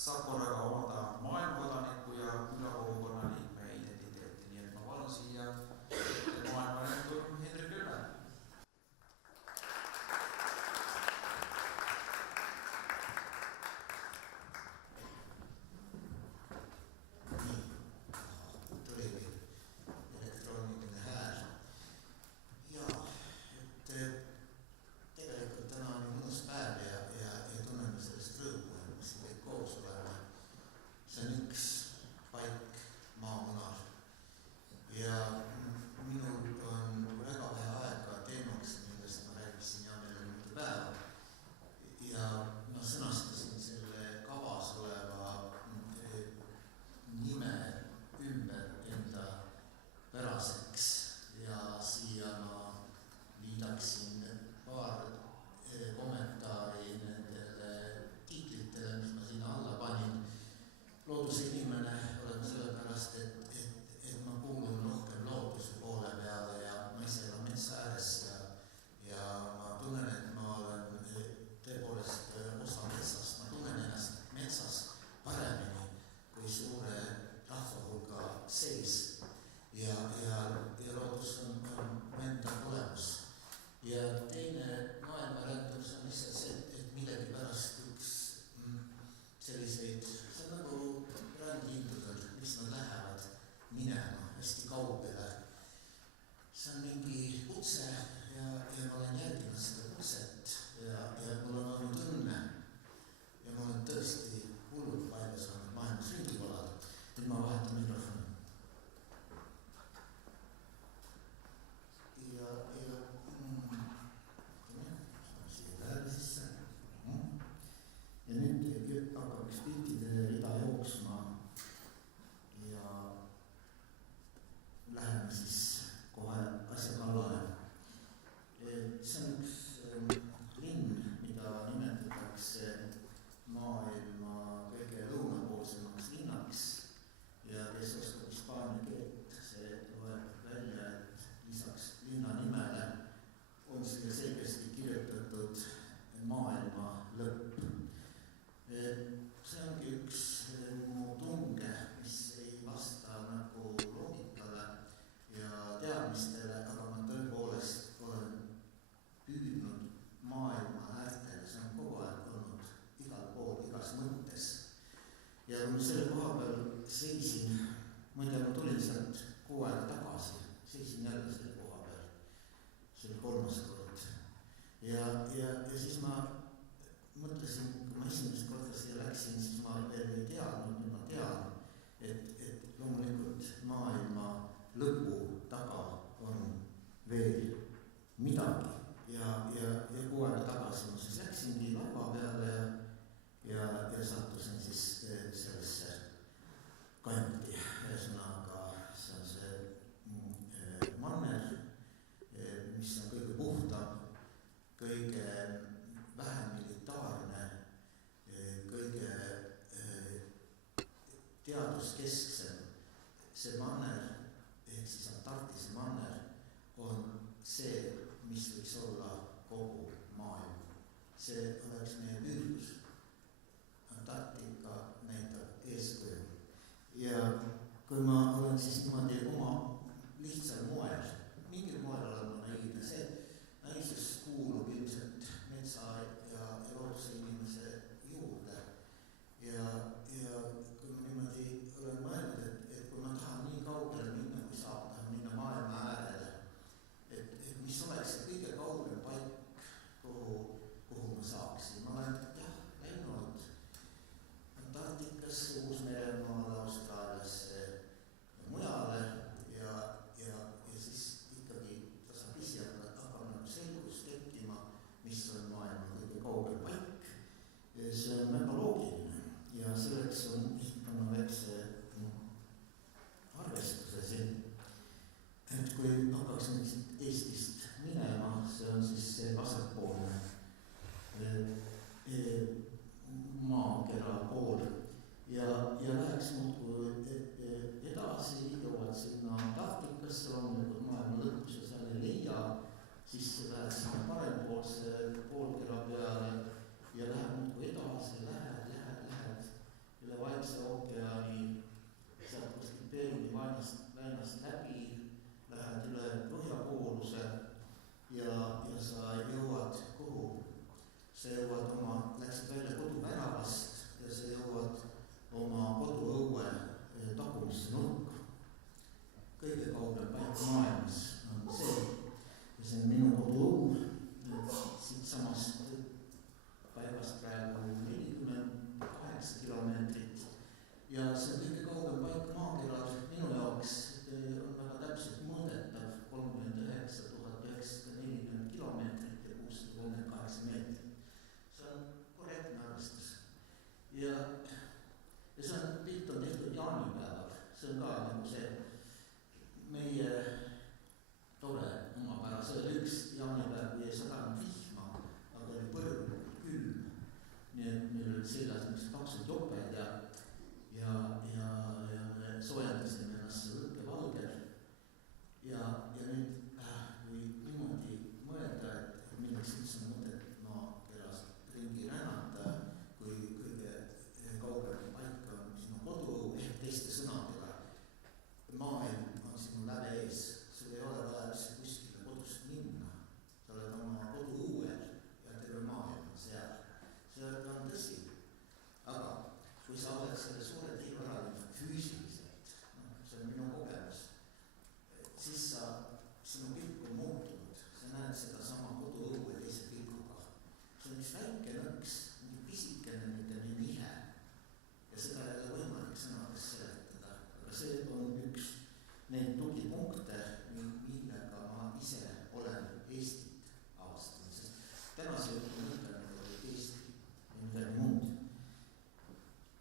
saab korraga omada maailmakodaniku ja külakogukonna liikme identiteeti. Nii et ma palun siia maailmalendur Hendrik Ülve.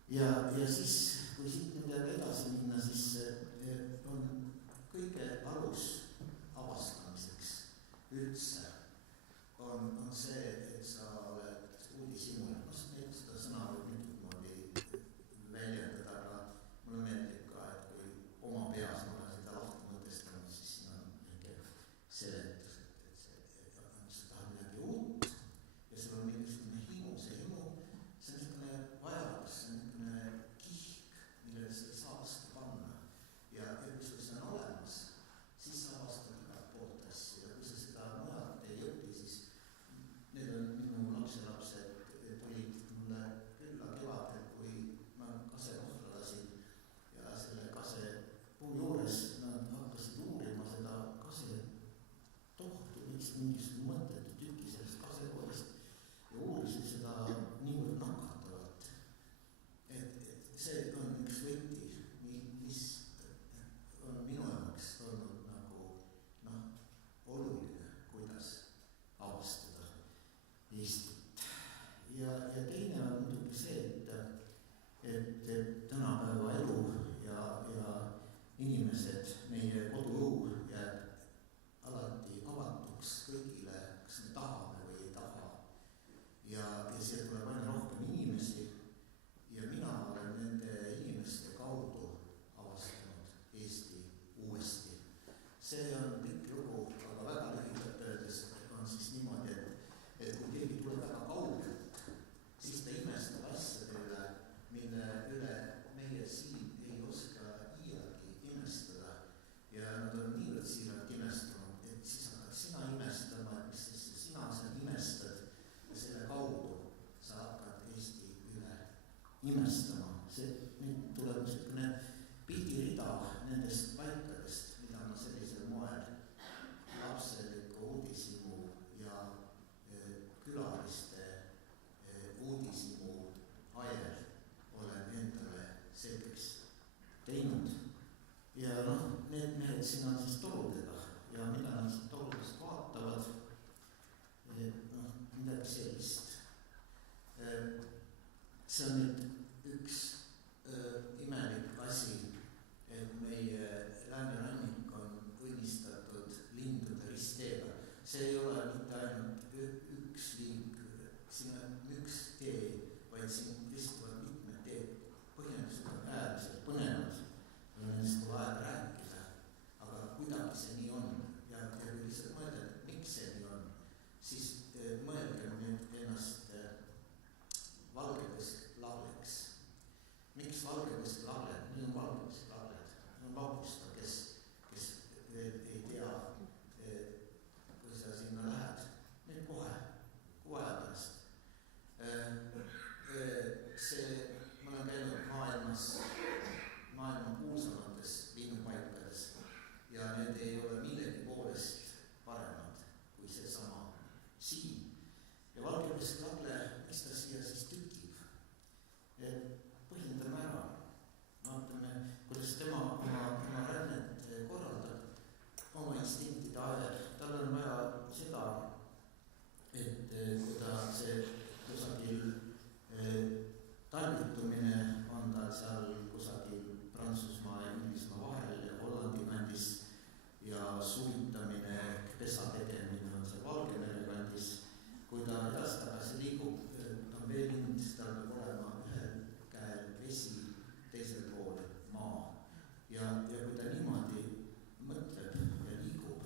ja siis, kui siit nüüd jälle edasi minna, siis on kõige alus avastamiseks üldse on see, et sa oled uudishimulik. Neid seda sõna võib mitut moodi väljendada, aga mulle meeldib ka, et kui oma peas ma olen seda lahti mõtestanud, siis siin on mingi seletus, et sa tahad midagi uut ja sul on mingisugune himu, see on niisugune vajadus, see on niisugune kihk, millele sa ei saa vastu panna. Ja kui sul see on olemas, siis sa avastad igalt poolt asju ja kui sa seda mujalt ei õpi, siis need on minu lapselapsed tulid mulle külla kevadel, kui ma kasekohta lasin ja selle kasepuu juures nad hakkasid uurima seda kasetohtu, miks mingisugune mõttetu tüki sellest kasekohast ja uurisid seda niivõrd nakatavalt. Et see on üks võti, mis on minu jaoks olnud nagu oluline, kuidas avastada Eestit. Ja teine on muidugi see, et tänapäeva elu ja inimesed, meie koduõu jääb alati avatuks kõigile, kas me tahame või ei taha. Ja siia tuleb aina rohkem inimesi ja mina olen nende inimeste kaudu avastanud Eesti uuesti. See on pikk lugu, aga väga lühidalt öeldes on siis niimoodi, et kui keegi tuleb väga kaugelt, siis ta imestab asjade üle, mille üle meie siin ei oska iialgi imestada. Ja nad on niivõrd siiralt imestunud, et siis hakkad sina imestama, et mis sina seal imestad ja selle kaudu sa hakkad Eesti üle imestama. Nüüd tuleb niisugune pildirida nendest paikadest, mida ma sellisel moel lapseliku uudishimu ja külaliste uudishimu ajal olen endale selgeks teinud. Ja need mehed siin on siis torudega ja mida nad siin torudest vaatavad, midagi sellist. See on nüüd üks imelik asi, et meie läänerannik on õnnistatud lindude ristteega. See ei ole mitte ainult üks liik, siin on üks tee, vaid siin ristuvad mitmed teed. Põhjendused on äärmiselt põnevad, on nendest kui aeg rääkida, aga kuidagi see nii on. Ja kui lihtsalt mõelda, et miks see nii on, siis mõelge nüüd ennast valgepesklableks. Miks valgepesklabled? Need on valgepesklabled. Need on vapusta, kes veel ei tea, kui sa sinna lähed. Need kohe pärast. Ma olen käinud maailma kuulsamates linnupaikades ja need ei ole millegi poolest paremad kui seesama siin. Ja valgepesklable, mis ta siia siis tükib? Põhjendame ära. Vaatame, kuidas tema oma rännet korraldab oma instinktide ajal. Tal on vaja seda, et kui ta see kusagil talvitumine on tal seal kusagil Prantsusmaa ja Inglismaa vahel ja Hollandi kandis ja suvitamine, pesa tegemine on seal Valgemere kandis. Kui ta edasi-tagasi liigub, ta on veelind, tal peab olema ühel käel vesi, teisel pool maa. Ja kui ta niimoodi mõtleb ja liigub,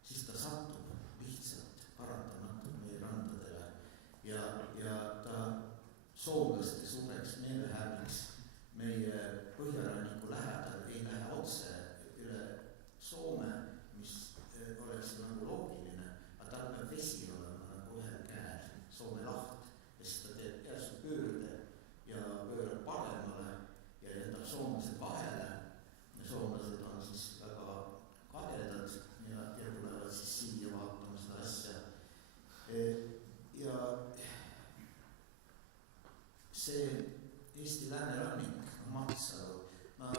siis ta satub lihtsalt paratamatult meie randadele ja ta soomlaste suureks meelehärmiks meie põhjaranniku lähedal ei lähe otse üle Soome, mis oleks nagu loogiline, aga tal peab vesi olema nagu ühel käel, Soome laht, ja siis ta teeb järsku pöörde ja pöörab paremale ja jätab soomlased vahele. Ja soomlased on siis väga kadedad ja tulevad siis siia vaatama seda asja. Ja see Eesti läänerannik, Matsalu, ma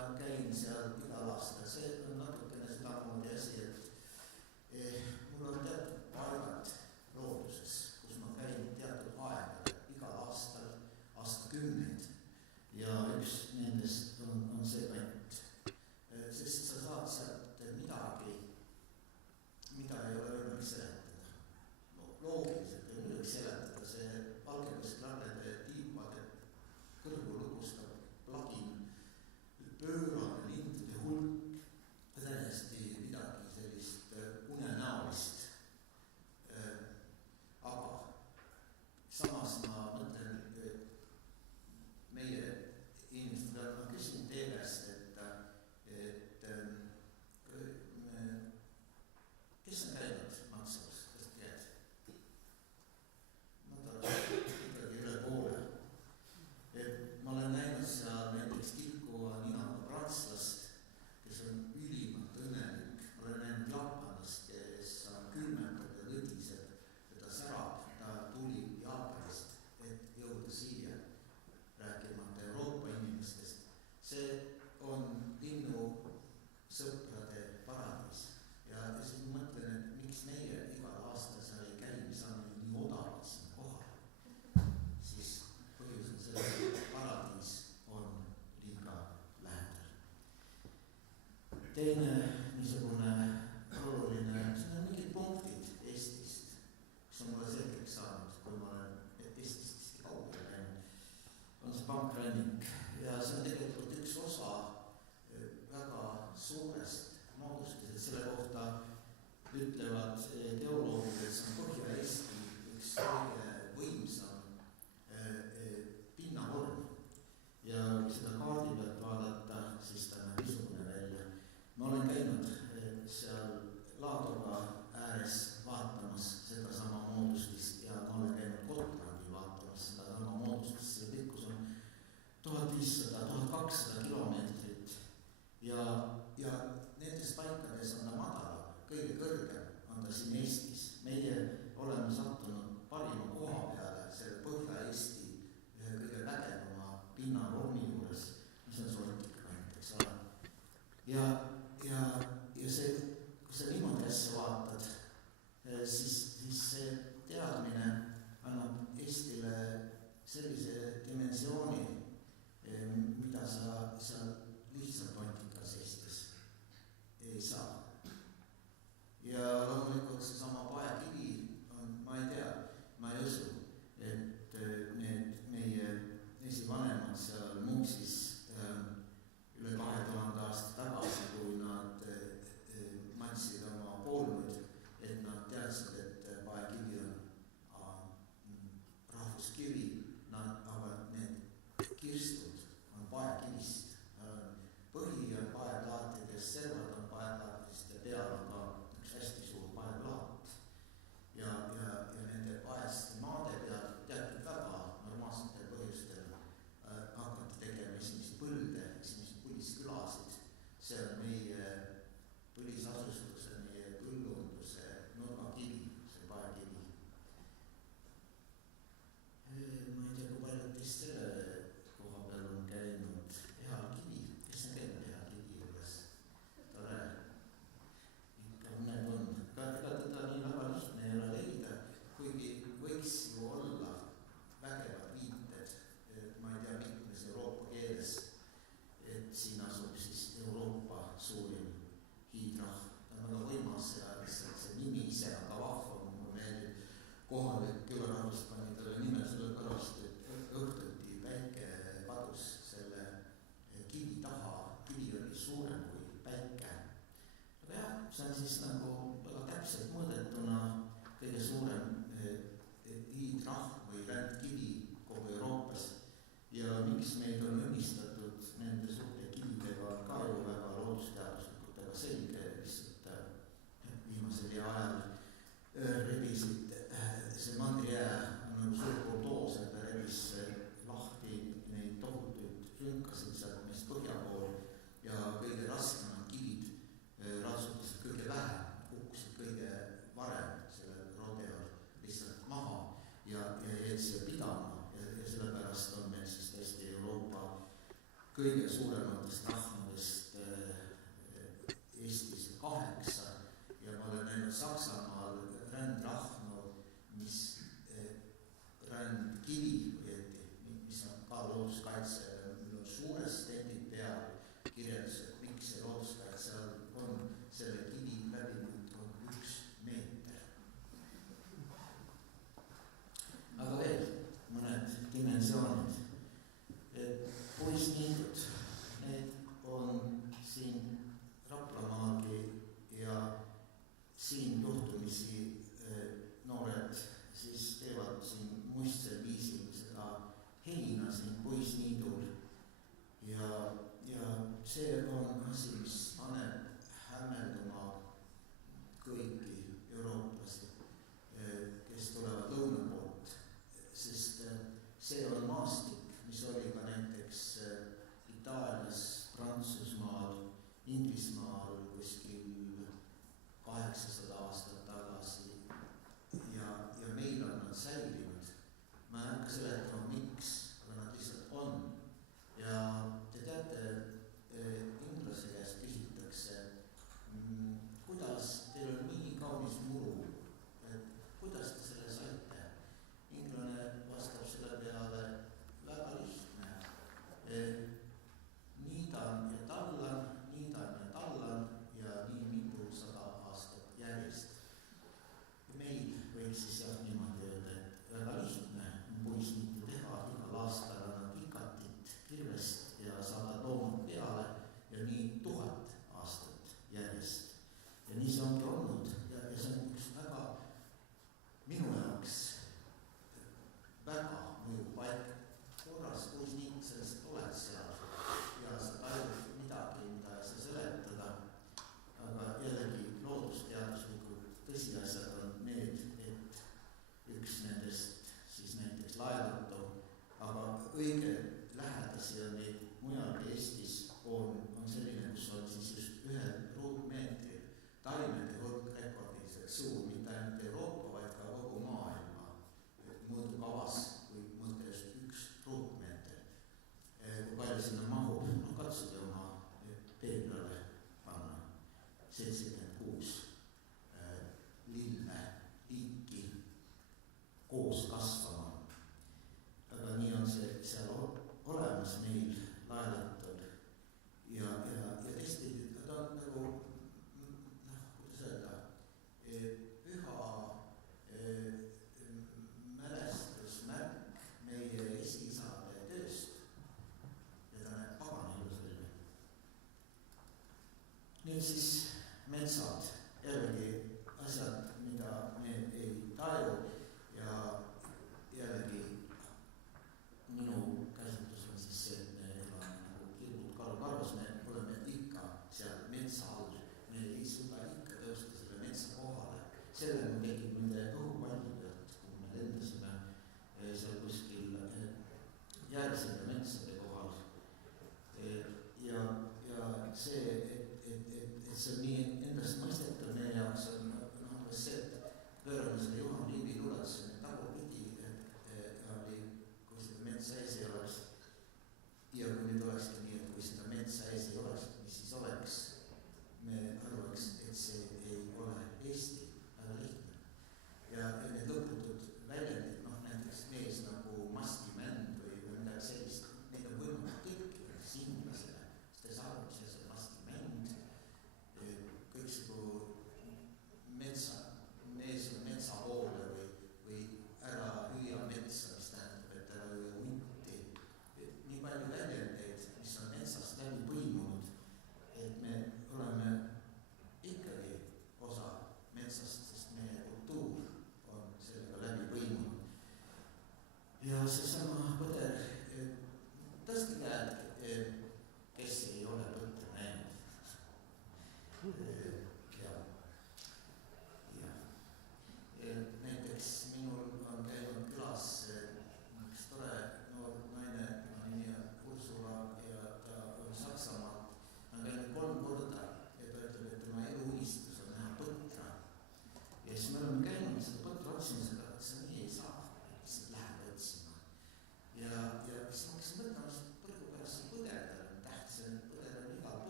heina siin puisniidul ja see on asi, mis paneb hämmelduma kõiki eurooplasi, kes tulevad lõuna poolt, sest see on maastik, mis oli ka näiteks Itaalias, Prantsusmaal, Inglismaal kuskil 800 aastat tagasi ja meil on nad säilinud. Ma ei hakka seletama, miks, aga nad lihtsalt on. Ja te teate, inglase käest küsitakse, kuidas teil on nii kaunis muru, et kuidas te selle saite? Inglane vastab selle peale väga lihtne. Niidan ja tallan ja nii mitu 100 aastat järjest. Meil võib siis jah niimoodi öelda, et väga lihtne puisniitu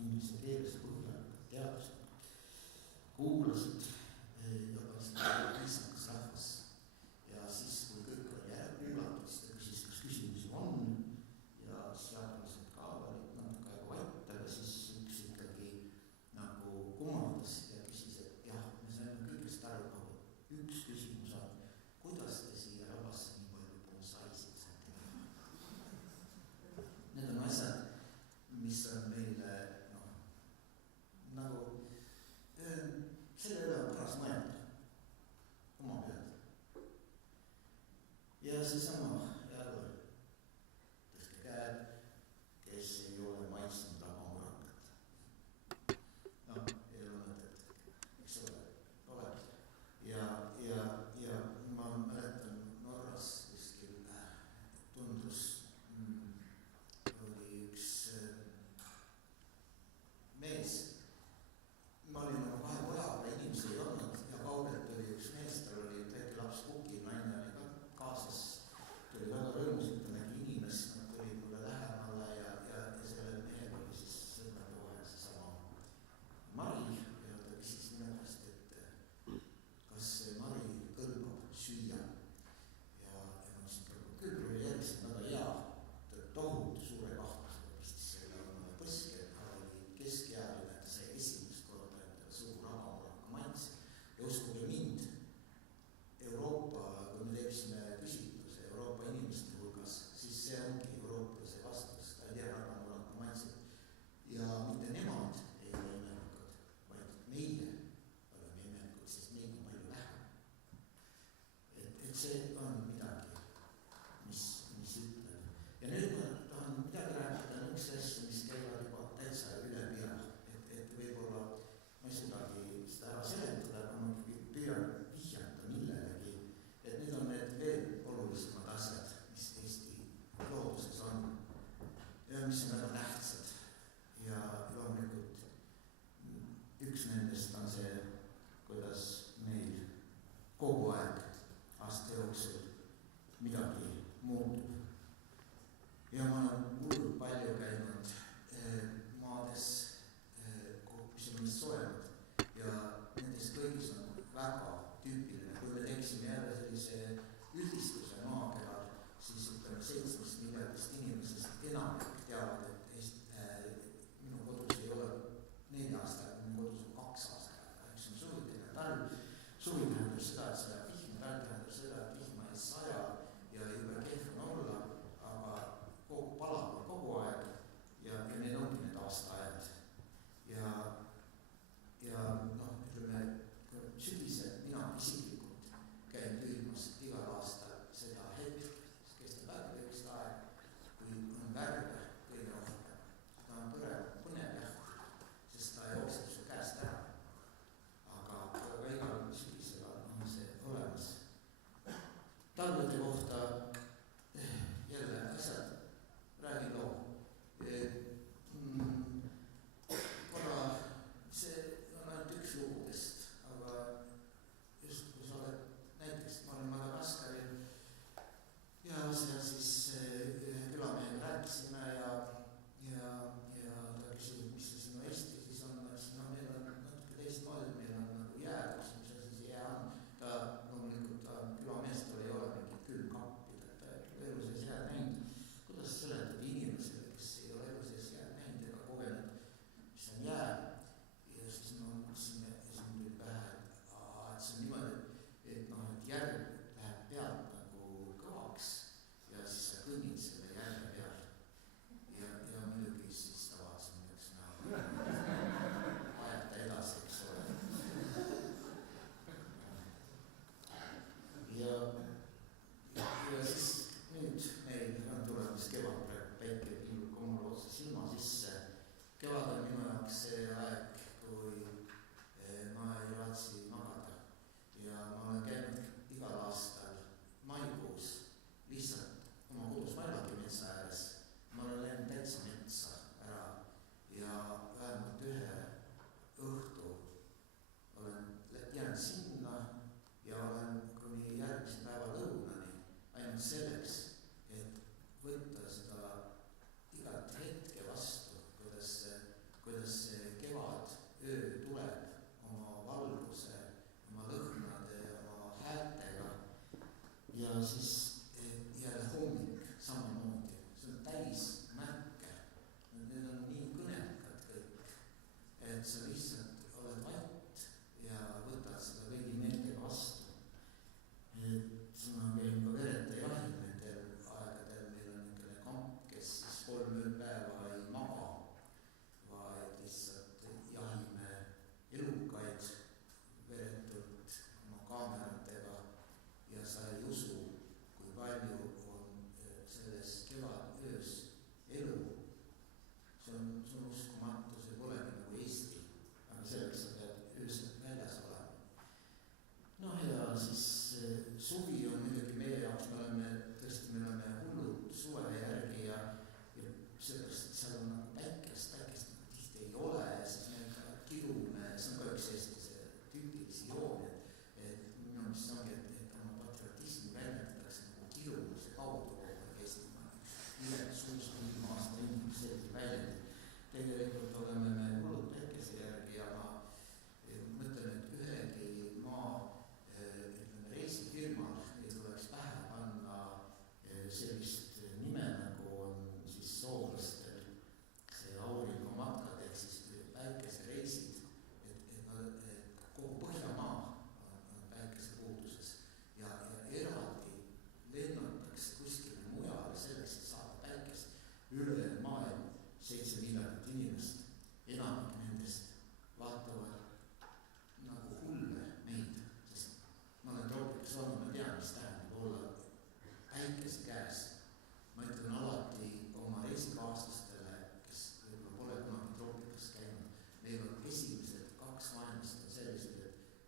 inglise keeles põhjalikult teaduslikult kuulasid ja paistsid viisakas rahvas. Ja siis, kui kõik oli ära kuulatud, siis ta küsis, kas küsimusi on ja siis teadlased ka olid natuke aega vait, aga siis üks ikkagi nagu kumardas ja küsis, et jah, me saime kõigest aru, aga üks küsimus on, kuidas te siia rabasse nii palju bonsaisid saate teha? Need on asjad, mis on meile nagu selle üle on paras mõelda oma pealt. Ja seesama jälle tõstke käed, kes ei ole maitsnud rabamurakat. Ei ole mõtet, eks ole. Ja ma mäletan Norras kuskil tundus, oli üks mees. Ma olin nagu kahe pojaga, inimesi ei olnud ja kaugelt oli üks mees, tal oli väike laps kukil, naine oli ka kaasas. Tuli väga rõõmus, ütleme inimest, nad tuli mulle lähemale ja sellel mehel oli siis sõbrade vahel seesama Mari ja ta küsis minu käest, et kas see Mari kõlbab süüa. Ja ma ütlesin, et küll oli järgselt väga hea, tohutu suure kahtluse, pistis selle oma põske, ta oli keskealine, ta sai esimest korda endale suur rabamuraka maitse. Ja uskuge mind, Euroopa, kui me teeksime küsitluse Euroopa inimeste hulgas, siis see ongi eurooplase vastus, ta ei tea rabamuraka maitset. Ja mitte nemad ei ole imelikud, vaid meie oleme imelikud, sest meid on palju vähem. Et see on midagi, mis ütleb. Ja nüüd ma tahan midagi rääkida nõuks asju, mis käivad juba täitsa üle pea. Et võib-olla ma ei suudagi seda ära seletada, aga ma püüan vihjata millelegi. Et need on need veel olulisemad asjad, mis Eesti looduses on ja mis on väga tähtsad. Ja loomulikult üks nendest on see, kuidas meil kogu aeg aasta jooksul midagi muutub. Ja ma olen hullult palju käinud maades, mis on vist soojemad ja nendes kõigis on väga tüüpiline. Kui me teeksime jälle sellise üldistuse maakeral, siis ütleme 7 miljardist inimesest enamik teavad, et minu kodus ei ole 4 aastat, minu kodus on 2 aastat.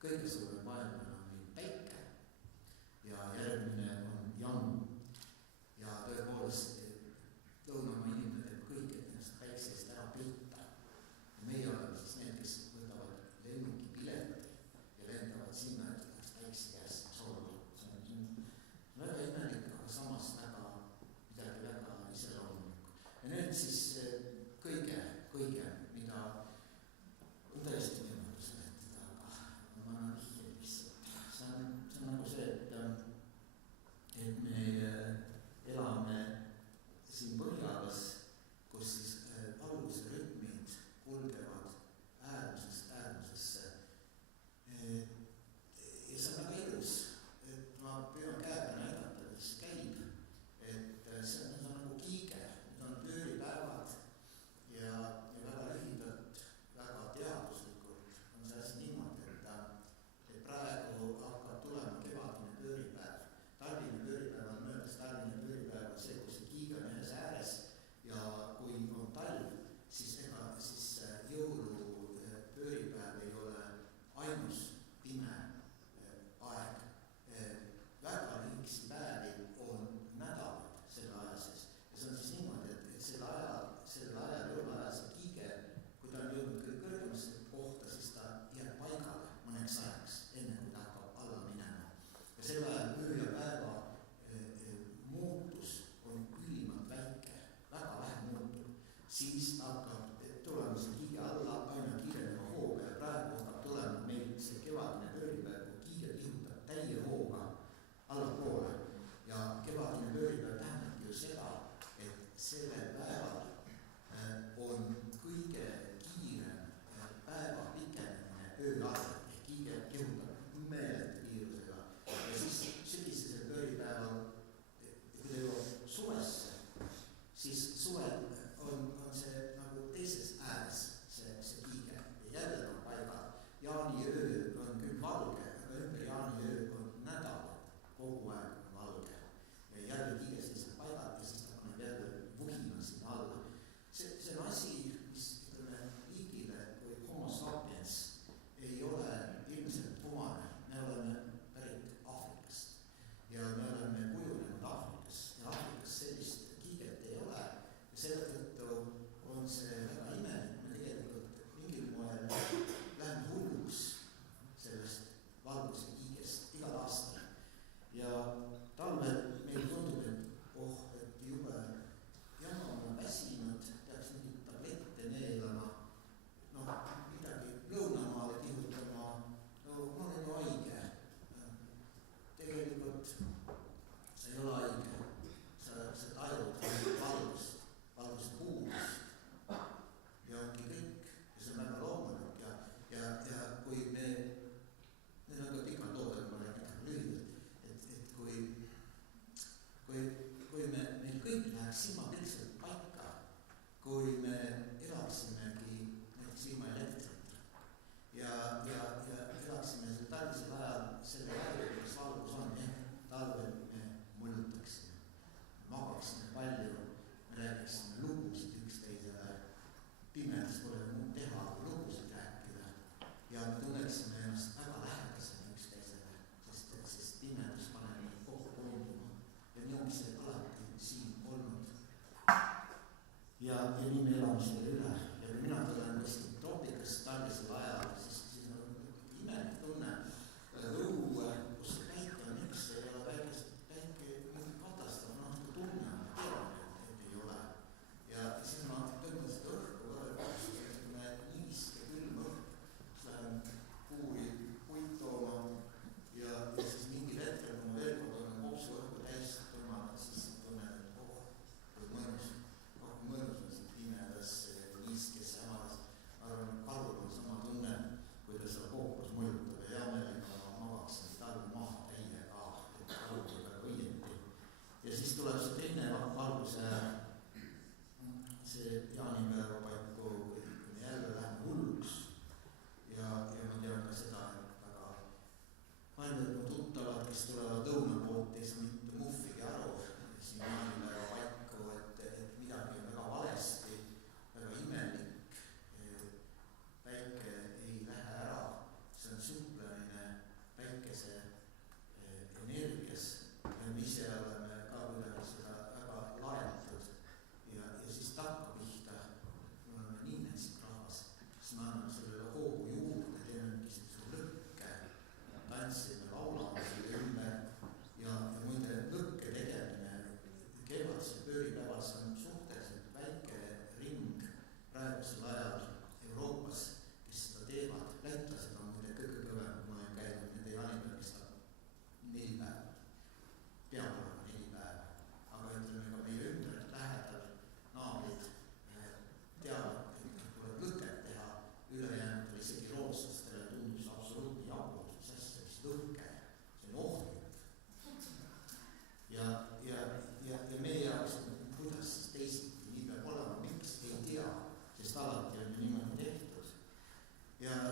kõige suurem vaenlane on meil päike ja järgmine on jamm. Ja tõepoolest Lõunamaa inimene teeb kõik, et ennast päikse eest ära peita. Ja meie oleme siis need, kes võtavad lennukipileti ja lendavad sinna, et läheks päikse käest soolma. See on väga imelik, aga samas midagi väga iseloomulikku. Ja nüüd siis kõige, mida on tõesti võimatu seletada, aga ma annan vihjeid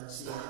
siia